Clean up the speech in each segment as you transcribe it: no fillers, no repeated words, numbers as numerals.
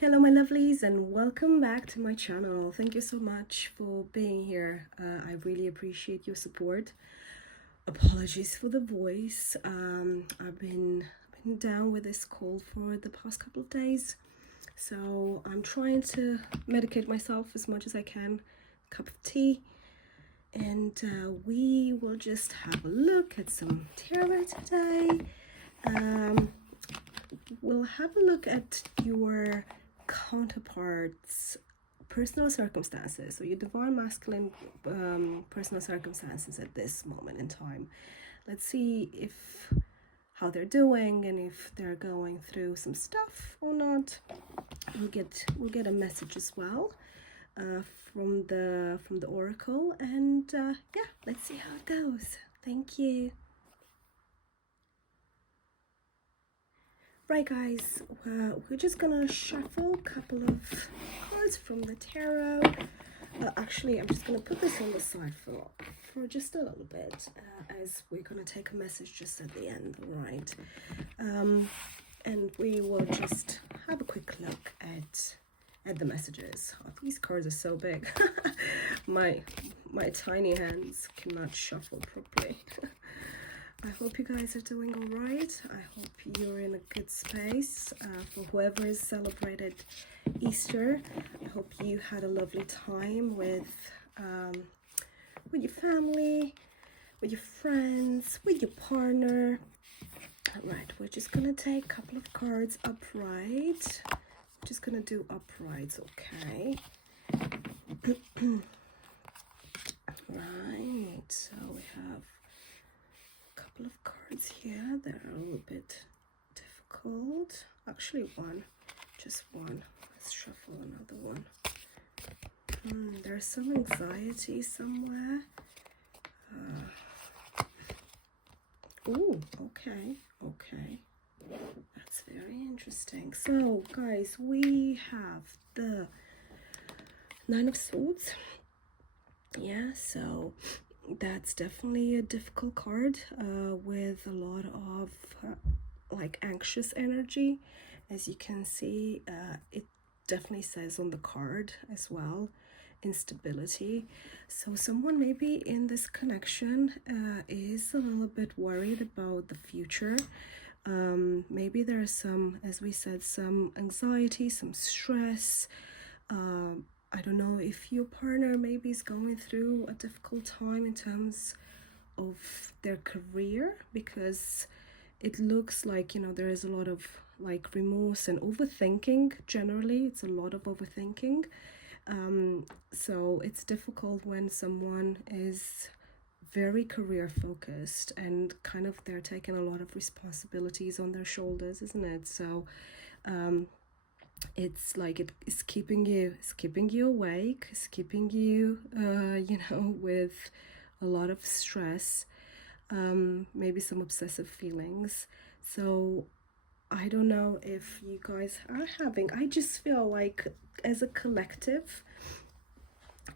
Hello my lovelies and welcome back to my channel. Thank you so much for being here. I really appreciate your support. Apologies for the voice. I've been down with this cold for the past couple of days, so I'm trying to medicate myself as much as I can. Cup of tea, and we will just have a look at some tarot today. We'll have a look at your counterparts' personal circumstances, so your divine masculine personal circumstances at this moment in time. Let's see if how they're doing and if they're going through some stuff or not. We'll get a message as well from the oracle, and yeah, let's see how it goes. Thank you. Right guys, we're just gonna shuffle a couple of cards from the tarot. Actually, I'm just gonna put this on the side for just a little bit, as we're gonna take a message just at the end, right? And we will just have a quick look at the messages. Oh, these cards are so big. my tiny hands cannot shuffle properly. I hope you guys are doing all right. I hope you're in a good space. For whoever has celebrated Easter, I hope you had a lovely time with your family, with your friends, with your partner. All right, we're just gonna take a couple of cards upright. Just gonna do uprights, okay? Right, so we have of cards here that are a little bit difficult. Actually just one. Let's shuffle another one. There's some anxiety somewhere. Okay, that's very interesting. So guys, we have the Nine of Swords. Yeah, so that's definitely a difficult card with a lot of like anxious energy. As you can see, it definitely says on the card as well, instability. So someone maybe in this connection is a little bit worried about the future. Maybe there's some, as we said, some anxiety, some stress. I don't know if your partner maybe is going through a difficult time in terms of their career, because it looks like, you know, there is a lot of like remorse and overthinking. Generally, it's a lot of overthinking. So it's difficult when someone is very career focused and kind of they're taking a lot of responsibilities on their shoulders, isn't it? So it's like it's keeping you awake, it's keeping you you know, with a lot of stress, maybe some obsessive feelings. So I don't know if you guys are having, I just feel like as a collective,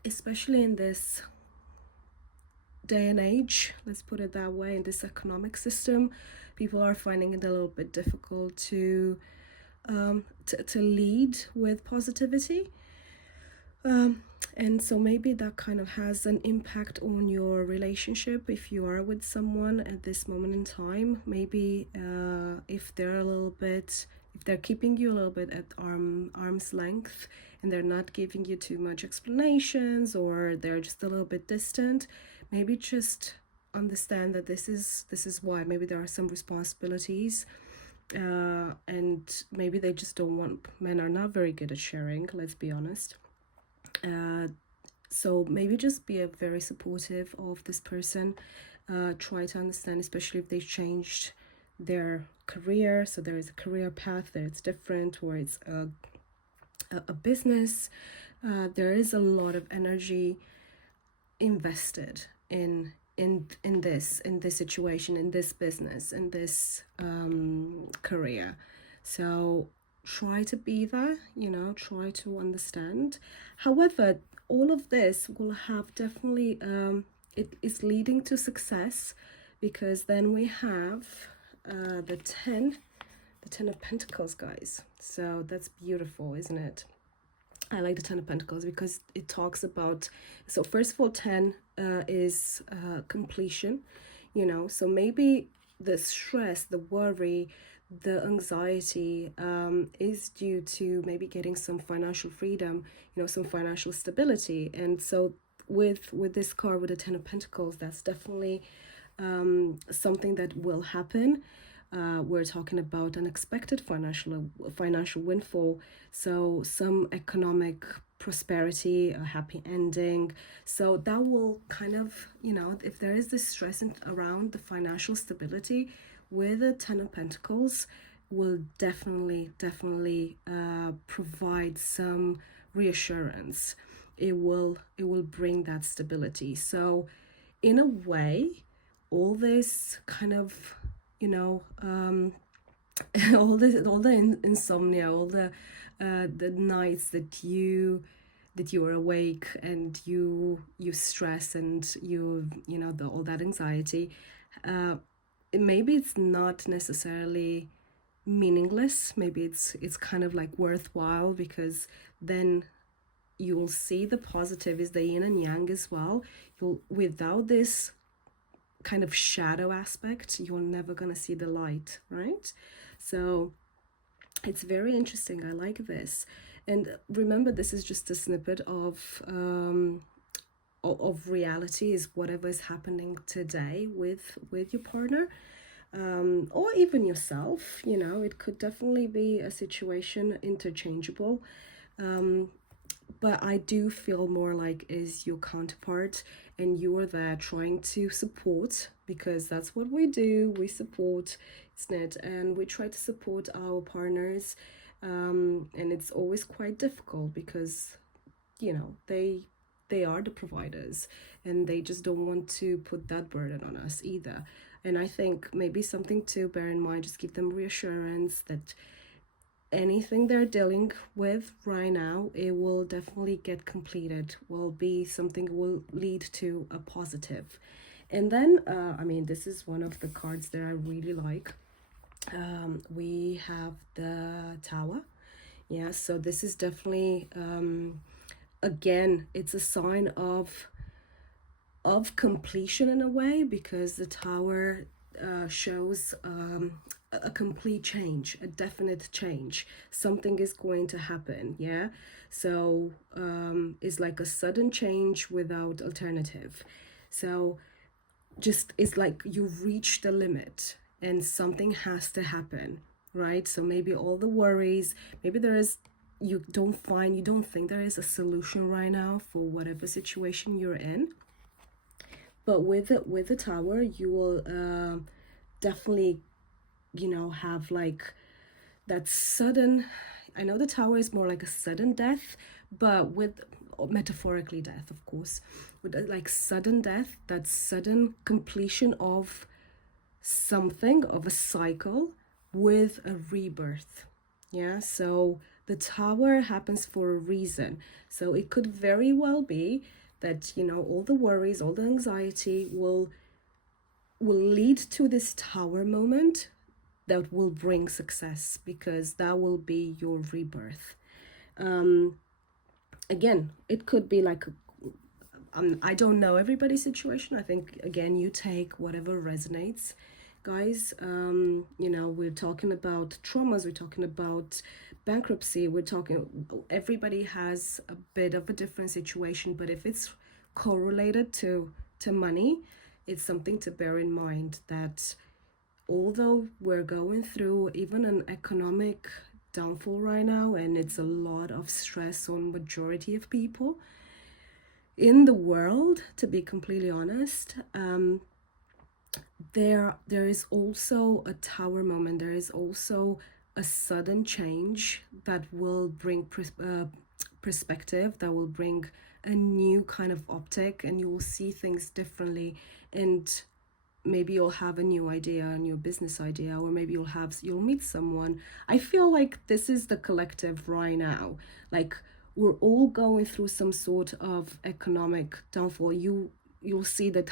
especially in this day and age, let's put it that way, in this economic system, people are finding it a little bit difficult to lead with positivity. And so maybe that kind of has an impact on your relationship if you are with someone at this moment in time. Maybe if they're a little bit, if they're keeping you a little bit at arm's length and they're not giving you too much explanations, or they're just a little bit distant, maybe just understand that this is why. Maybe there are some responsibilities, and maybe they just don't want, men are not very good at sharing, let's be honest. So maybe just be very supportive of this person. Try to understand, especially if they've changed their career, so there is a career path that it's different, or it's a business. There is a lot of energy invested in this situation, in this business, in this career. So try to be there, you know, try to understand. However, all of this will have definitely it is leading to success, because then we have the 10 the Ten of Pentacles, guys. So that's beautiful, isn't it? I like the Ten of Pentacles because it talks about, so first of all, 10 is completion, you know, so maybe the stress, the worry, the anxiety is due to maybe getting some financial freedom, you know, some financial stability. And so with this card, with the Ten of Pentacles, that's definitely something that will happen. We're talking about unexpected financial windfall, so some economic prosperity, a happy ending. So that will kind of, you know, if there is this stress around the financial stability, with the Ten of Pentacles will definitely provide some reassurance. It will bring that stability. So in a way, all this kind of, you know, all the insomnia, all the nights that you are awake and you stress and you know, all that anxiety, maybe it's not necessarily meaningless. Maybe it's kind of like worthwhile, because then you'll see the positive is the yin and yang as well. You'll, without this kind of shadow aspect, you're never gonna see the light, right? So it's very interesting. I like this. And remember, this is just a snippet of reality, is whatever is happening today with your partner, or even yourself. You know, it could definitely be a situation interchangeable. But I do feel more like is your counterpart, and you are there trying to support, because that's what we do. We support, isn't it? And we try to support our partners, and it's always quite difficult because, you know, they are the providers, and they just don't want to put that burden on us either. And I think maybe something to bear in mind, just give them reassurance that anything they're dealing with right now, it will definitely get completed, will be something, will lead to a positive. And then I mean, this is one of the cards that I really like. We have the Tower. Yeah, so this is definitely again, it's a sign of completion in a way, because the Tower shows a complete change, a definite change. Something is going to happen, yeah? So it's like a sudden change without alternative. So just, it's like you've reached the limit and something has to happen, right? So maybe all the worries, maybe there is, you don't think there is a solution right now for whatever situation you're in. But with the Tower, you will definitely, you know, have like that sudden, I know the Tower is more like a sudden death, but with, metaphorically death, of course, with like sudden death, that sudden completion of something, of a cycle, with a rebirth. Yeah, so the Tower happens for a reason. So it could very well be that, you know, all the worries, all the anxiety will lead to this Tower moment that will bring success, because that will be your rebirth. Again, it could be like I don't know everybody's situation. I think, again, you take whatever resonates, guys. You know, we're talking about traumas, we're talking about bankruptcy, we're talking, everybody has a bit of a different situation, but if it's correlated to money, it's something to bear in mind, that although we're going through even an economic downfall right now, and it's a lot of stress on majority of people in the world, to be completely honest, there is also a Tower moment. There is also a sudden change that will bring perspective, that will bring a new kind of optic, and you will see things differently. And maybe you'll have a new idea, a new business idea, or maybe you'll meet someone. I feel like this is the collective right now. Like, we're all going through some sort of economic downfall. you'll see that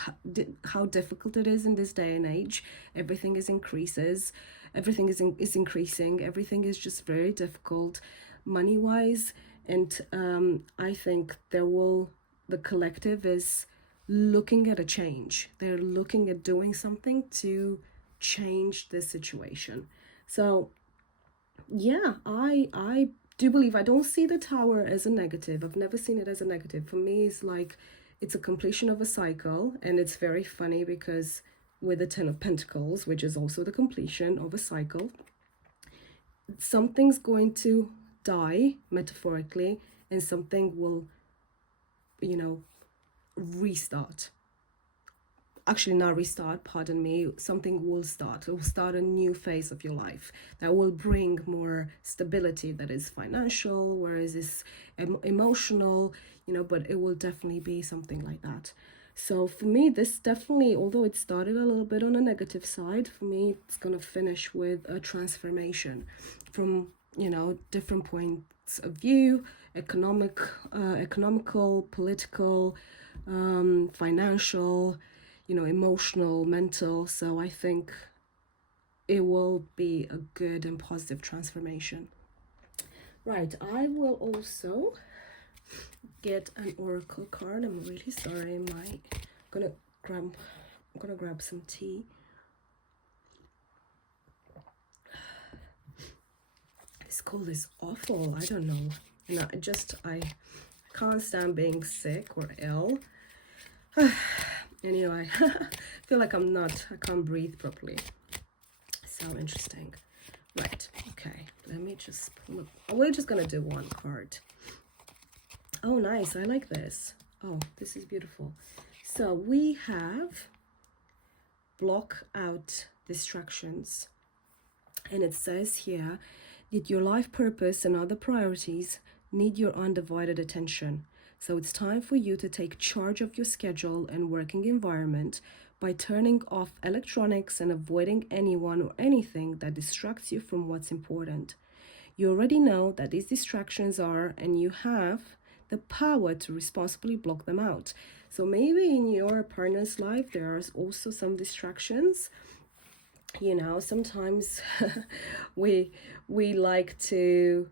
how difficult it is in this day and age. Everything is increases, everything is increasing, everything is just very difficult money wise. And I think the collective is looking at a change. They're looking at doing something to change this situation. So yeah, I do believe, I don't see the Tower as a negative. I've never seen it as a negative. For me, it's like it's a completion of a cycle. And it's very funny because with the Ten of Pentacles, which is also the completion of a cycle, something's going to die metaphorically, and something will, you know, restart. Actually, not restart, pardon me, something will start. It will start a new phase of your life that will bring more stability, that is financial, whereas it's emotional, you know, but it will definitely be something like that. So for me, this definitely, although it started a little bit on a negative side, for me, it's going to finish with a transformation from, you know, different points of view, economical, political, financial, you know, emotional, mental. So I think it will be a good and positive transformation. Right, I will also get an oracle card. I'm really sorry, I'm gonna grab some tea. This cold is awful. I don't know. And I can't stand being sick or ill. Anyway, I feel like I can't breathe properly. So interesting. Right, okay. Let me just pull up. We're just gonna do one card. Oh, nice. I like this. Oh, this is beautiful. So we have block out distractions. And it says here that your life purpose and other priorities need your undivided attention. So it's time for you to take charge of your schedule and working environment by turning off electronics and avoiding anyone or anything that distracts you from what's important. You already know that these distractions are, and you have the power to responsibly block them out. So maybe in your partner's life, there are also some distractions. You know, sometimes we like to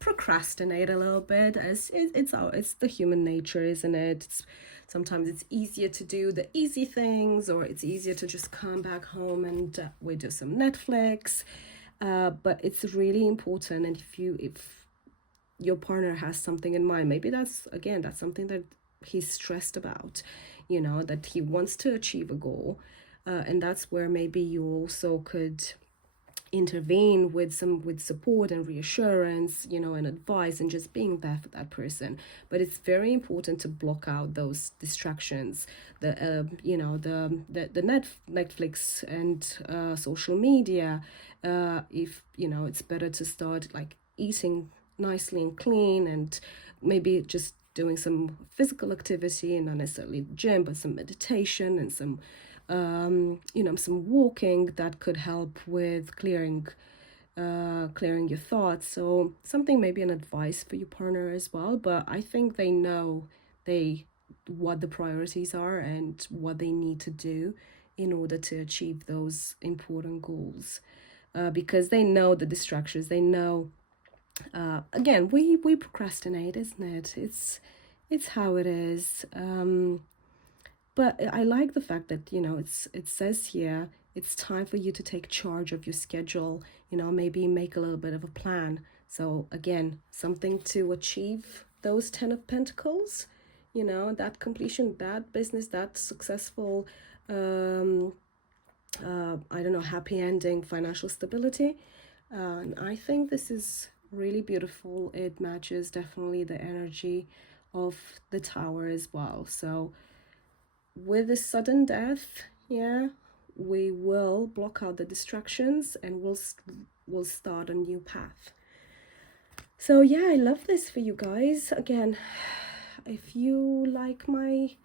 procrastinate a little bit, as it's the human nature, isn't it? Sometimes it's easier to do the easy things, or it's easier to just come back home and we do some Netflix. But it's really important, and if your partner has something in mind, maybe that's something that he's stressed about, you know, that he wants to achieve a goal. And that's where maybe you also could intervene with support and reassurance, you know, and advice, and just being there for that person. But it's very important to block out those distractions, you know, the Netflix and social media. If you know, it's better to start like eating nicely and clean, and maybe just doing some physical activity, and not necessarily the gym, but some meditation and some you know, some walking that could help with clearing your thoughts. So something, maybe an advice for your partner as well. But I think they know what the priorities are and what they need to do in order to achieve those important goals, because they know the distractions. They know, again, we procrastinate, isn't it? It's how it is. But I like the fact that, you know, it says here, it's time for you to take charge of your schedule, you know, maybe make a little bit of a plan. So again, something to achieve those 10 of Pentacles, you know, that completion, that business, that successful, I don't know, happy ending, financial stability. And I think this is really beautiful. It matches definitely the energy of the Tower as well. So with the sudden death, yeah, we will block out the distractions, and we'll start a new path. So yeah, I love this for you guys. Again, if you like my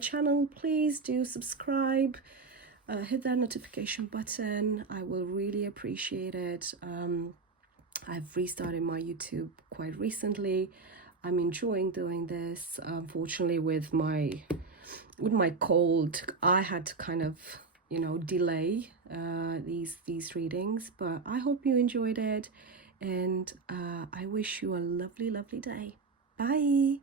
channel, please do subscribe, hit that notification button. I will really appreciate it. I've restarted my YouTube quite recently. I'm enjoying doing this. Unfortunately, with my with my cold, I had to kind of, you know, delay these readings, but I hope you enjoyed it, and I wish you a lovely day. Bye.